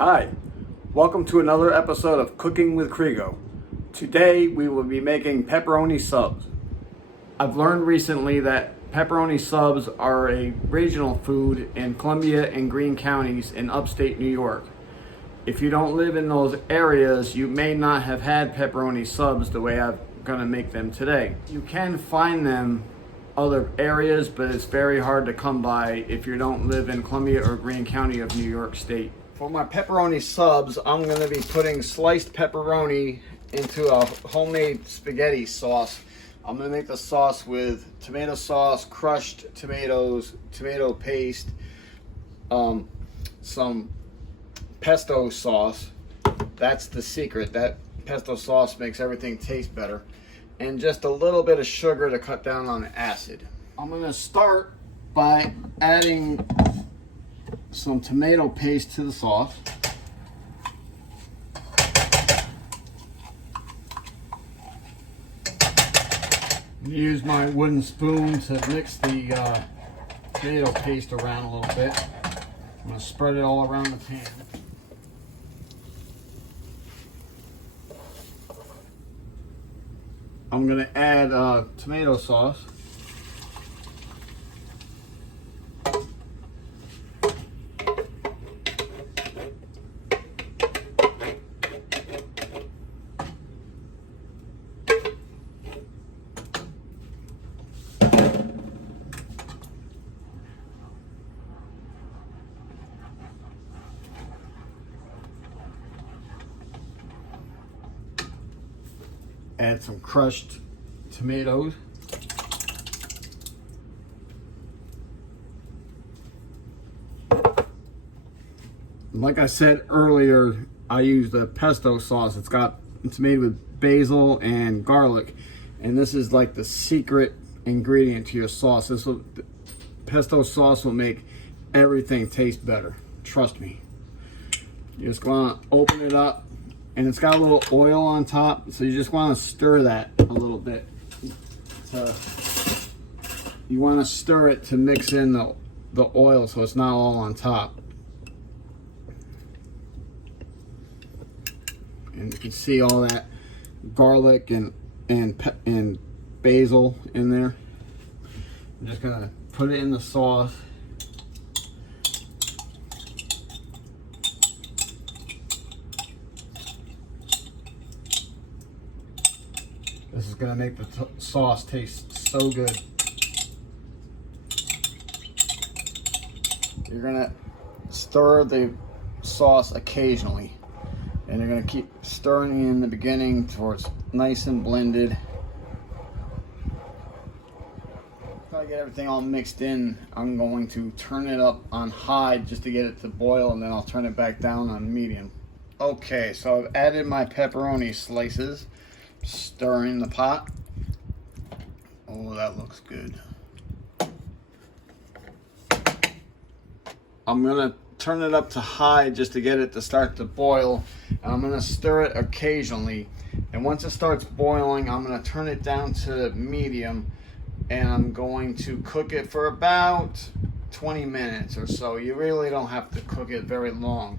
Hi, welcome to another episode of Cooking with Krigo. Today we will be making pepperoni subs. I've learned recently that pepperoni subs are a regional food in Columbia and Greene counties in upstate New York. If you don't live in those areas, you may not have had pepperoni subs the way I'm going to make them today. You can find them other areas, but it's very hard to come by if you don't live in Columbia or Greene County of New York State. For my pepperoni subs, I'm going to be putting sliced pepperoni into a homemade spaghetti sauce. I'm going to make the sauce with tomato sauce, crushed tomatoes, tomato paste, some pesto sauce. That's the secret. That pesto sauce makes everything taste better. And just a little bit of sugar to cut down on the acid. I'm going to start by adding some tomato paste to the sauce. Use my wooden spoon to mix the tomato paste around a little bit. I'm going to spread it all around the pan. I'm going to add tomato sauce. Add some crushed tomatoes. Like I said earlier, I use the pesto sauce. It's made with basil and garlic, and this is like the secret ingredient to your sauce. Pesto sauce will make everything taste better. Trust me. You just want to open it up. And it's got a little oil on top, so you just want to stir that a little bit. You want to stir it to mix in the oil so it's not all on top. And you can see all that garlic and basil in there. I'm just going to put it in the sauce. This is going to make the sauce taste so good. You're going to stir the sauce occasionally. And you're going to keep stirring in the beginning till it's nice and blended. After I get everything all mixed in, I'm going to turn it up on high just to get it to boil, and then I'll turn it back down on medium. Okay, so I've added my pepperoni slices. Stir in the pot. Oh, that looks good. I'm gonna turn it up to high just to get it to start to boil. And I'm gonna stir it occasionally. And once it starts boiling, I'm gonna turn it down to medium, and I'm going to cook it for about 20 minutes or so. You really don't have to cook it very long.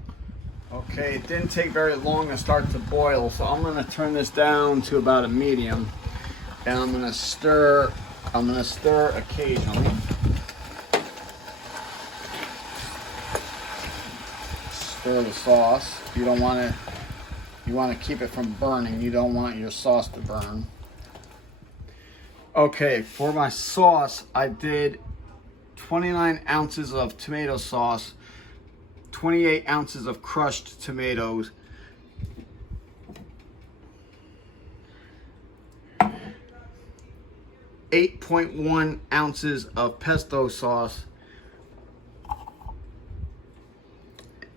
Okay, it didn't take very long to start to boil, so I'm going to turn this down to about a medium, and I'm going to stir occasionally. Stir the sauce. You want to keep it from burning. You don't want your sauce to burn. Okay, for my sauce, I did 29 ounces of tomato sauce, 28 ounces of crushed tomatoes, 8.1 ounces of pesto sauce,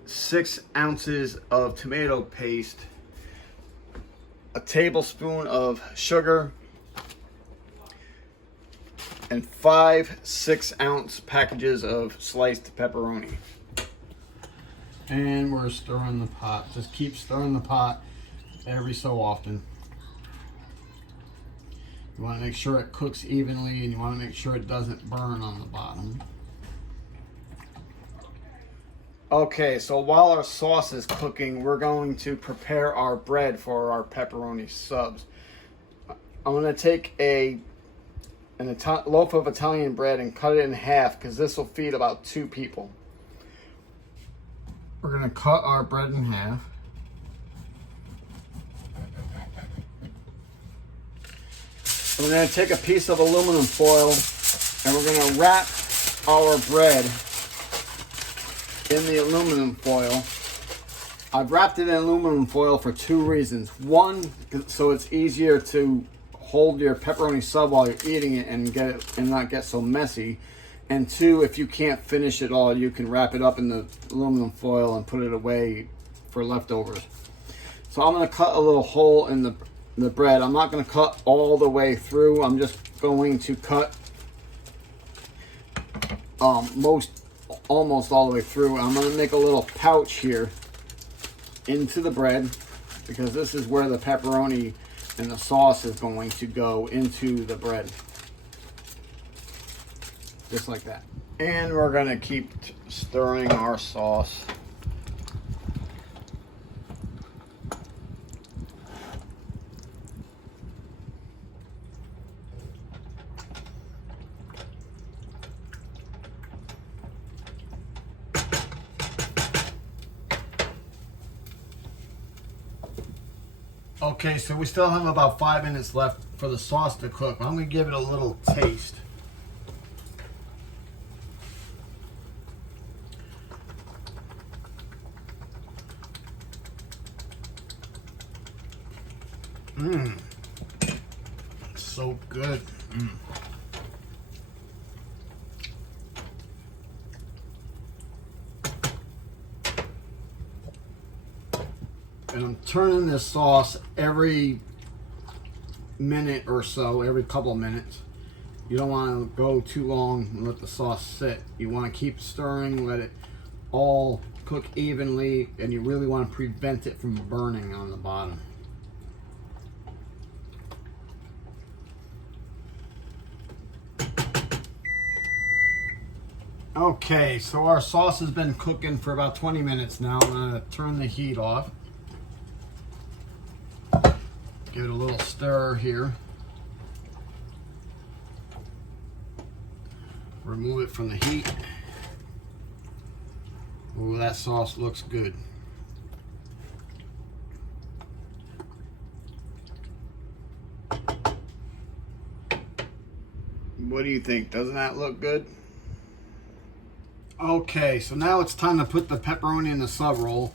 6 ounces of tomato paste, a tablespoon of sugar, and 5 6-ounce packages of sliced pepperoni. And we're stirring the pot. Just keep stirring the pot every so often. You want to make sure it cooks evenly, and you want to make sure it doesn't burn on the bottom. Okay, so while our sauce is cooking, we're going to prepare our bread for our pepperoni subs. I'm going to take a loaf of Italian bread and cut it in half because this will feed about 2 people. We're going to cut our bread in half. We're going to take a piece of aluminum foil and we're going to wrap our bread in the aluminum foil. I've wrapped it in aluminum foil for 2 reasons. One, so it's easier to hold your pepperoni sub while you're eating it and not get so messy. And 2, if you can't finish it all, you can wrap it up in the aluminum foil and put it away for leftovers. So I'm going to cut a little hole in the bread. I'm not going to cut all the way through. I'm just going to cut almost all the way through. I'm going to make a little pouch here into the bread because this is where the pepperoni and the sauce is going to go into the bread. Just like that. And we're going to keep stirring our sauce. Okay, so we still have about 5 minutes left for the sauce to cook. I'm going to give it a little taste. So good. And I'm turning this sauce every minute or so, every couple of minutes. You don't want to go too long and let the sauce sit. You want to keep stirring, let it all cook evenly, and you really want to prevent it from burning on the bottom. Okay, so our sauce has been cooking for about 20 minutes now. I'm going to turn the heat off. Give it a little stir here. Remove it from the heat. Ooh, that sauce looks good. What do you think? Doesn't that look good? Okay, so now it's time to put the pepperoni in the sub roll.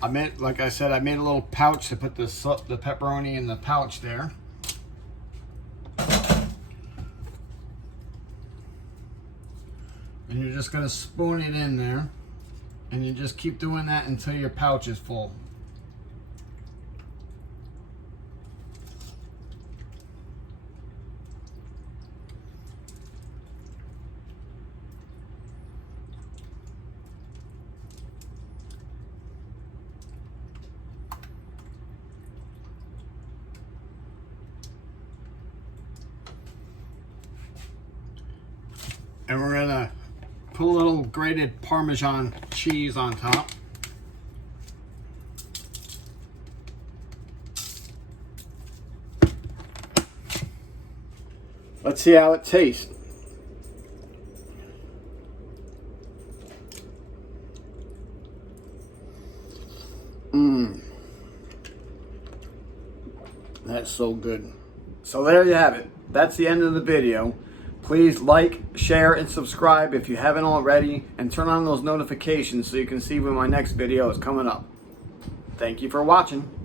Like I said, I made a little pouch to put the pepperoni in the pouch there. And you're just going to spoon it in there. And you just keep doing that until your pouch is full. And we're gonna put a little grated Parmesan cheese on top. Let's see how it tastes. That's so good. So there you have it. That's the end of the video. Please like, share, and subscribe if you haven't already, and turn on those notifications so you can see when my next video is coming up. Thank you for watching.